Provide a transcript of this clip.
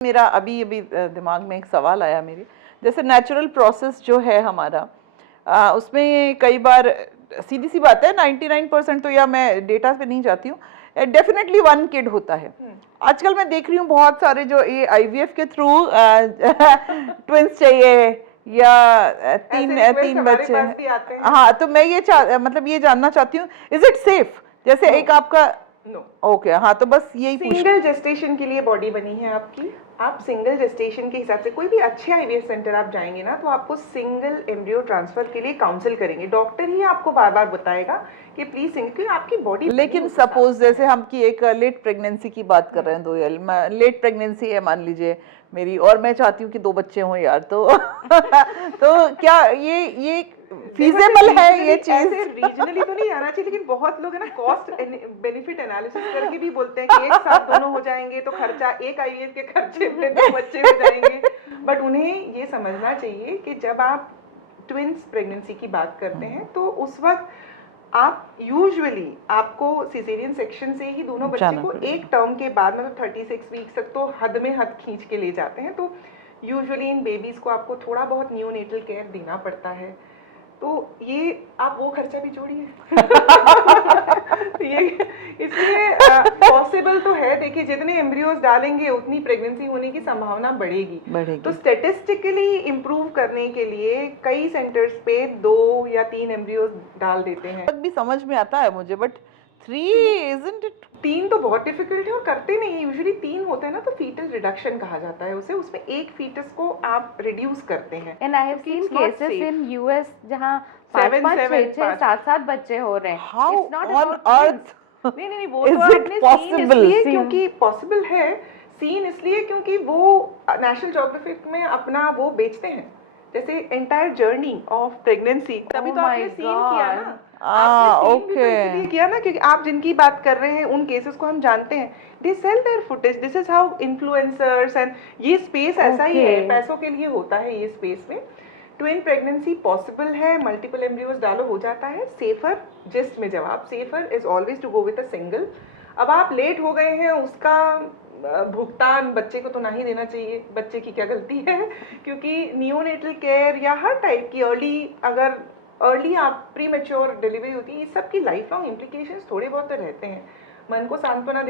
मेरा अभी अभी दिमाग में एक सवाल आया मेरे, जैसे नेचुरल प्रोसेस जो है हमारा, उसमें कई बार सीधी सी बात है 99% तो, या मैं डेटा पे नहीं जाती हूँ, डेफिनेटली वन किड होता है। आजकल मैं देख रही हूँ बहुत सारे जो ये आईवीएफ के थ्रू ट्विंस चाहिए या तीन बच्चे। हाँ, तो मैं ये मतलब ये जानना चाहती हूँ, इज इट सेफ? जैसे एक आपका ओके, हाँ, तो बस यही सिंगल जेस्टेशन के लिए बॉडी बनी है आपकी। आप सिंगल जेस्टेशन के हिसाब से कोई भी अच्छे आईवीएफ सेंटर आप जाएंगे ना, तो आपको सिंगल एम्ब्रियो ट्रांसफर के लिए काउंसिल करेंगे। डॉक्टर ही आपको बार बार बताएगा कि प्लीज सिंगल, आपकी बॉडी। लेकिन सपोज जैसे हम की एक लेट प्रेगनेंसी की बात कर रहे हैं, 2 लेट प्रेगनेंसी है मान लीजिए मेरी, और मैं चाहती हूँ कि 2 बच्चे हों यार, तो तो क्या ये फीजेबल है ये चीज? रीजनली तो नहीं जाना चाहिए, लेकिन बहुत लोग है ना कॉस्ट बेनिफिट एनालिसिस करके भी बोलते हैं कि एक साथ दोनों हो जाएंगे तो खर्चा एक आईवीएफ के खर्चे में 2 बच्चे हो जाएंगे। बट उन्हें ये समझना चाहिए कि जब आप ट्विंस प्रेगनेंसी की बात करते हैं तो उस वक्त आप यूजुअली आपको सिजेरियन सेक्शन से ही दोनों बच्चे को एक टर्म के बाद, मतलब 36 वीक्स तक तो हद में हद खींच के ले जाते हैं। तो यूजुअली इन बेबीज को आपको थोड़ा बहुत नियोनेटल केयर देना पड़ता है, तो ये आप वो खर्चा भी जोड़िए। ये इसलिए पॉसिबल तो है। देखिए, जितने एम्ब्रियोज डालेंगे उतनी प्रेगनेंसी होने की संभावना बढ़ेगी। तो स्टैटिस्टिकली इम्प्रूव करने के लिए कई सेंटर्स पे 2 या 3 एम्ब्रियोज डाल देते हैं। भी समझ में आता है मुझे, बट 3 इजंट इट? 3 तो बहुत डिफिकल्ट है और करते नहीं है। यूजुअली 3 होते हैं ना, तो फीटल रिडक्शन कहा जाता है उसे। उसमें एक फीटस को आप रिड्यूस करते हैं। And I have seen cases in US जहां 7 बच्चे हो रहे हैं। How on earth? नहीं, वो तो आपने सीन इसलिए क्योंकि पॉसिबल है, सीन इसलिए क्योंकि वो नेशनल ज्योग्राफिक में अपना वो बेचते हैं, जैसे एंटायर जर्नी ऑफ प्रेगनेंसी। तभी तो आपने सीन किया ना। ओके, किया ना, क्योंकि आप जिनकी बात कर रहे हैं उन केसेस को हम जानते हैं। They sell their footage, this is how influencers, and ये स्पेस ऐसा ही है, पैसों के लिए होता है ये स्पेस में। ट्विन प्रेगनेंसी पॉसिबल है, मल्टीपल एम्ब्रियोज डालो हो जाता है। सेफर, जिस्ट में जवाब, safer is always to go with a single. अब आप लेट हो गए हैं, उसका भुगतान बच्चे को तो नहीं देना चाहिए, बच्चे की क्या गलती है, क्योंकि नियोनेटल केयर या हर टाइप की अर्ली आप प्री मैच्योर डिलीवरी होती है, ये सब की लाइफ लॉन्ग इम्प्लीकेशंस थोड़े बहुत तो रहते हैं। मन को सांत्वना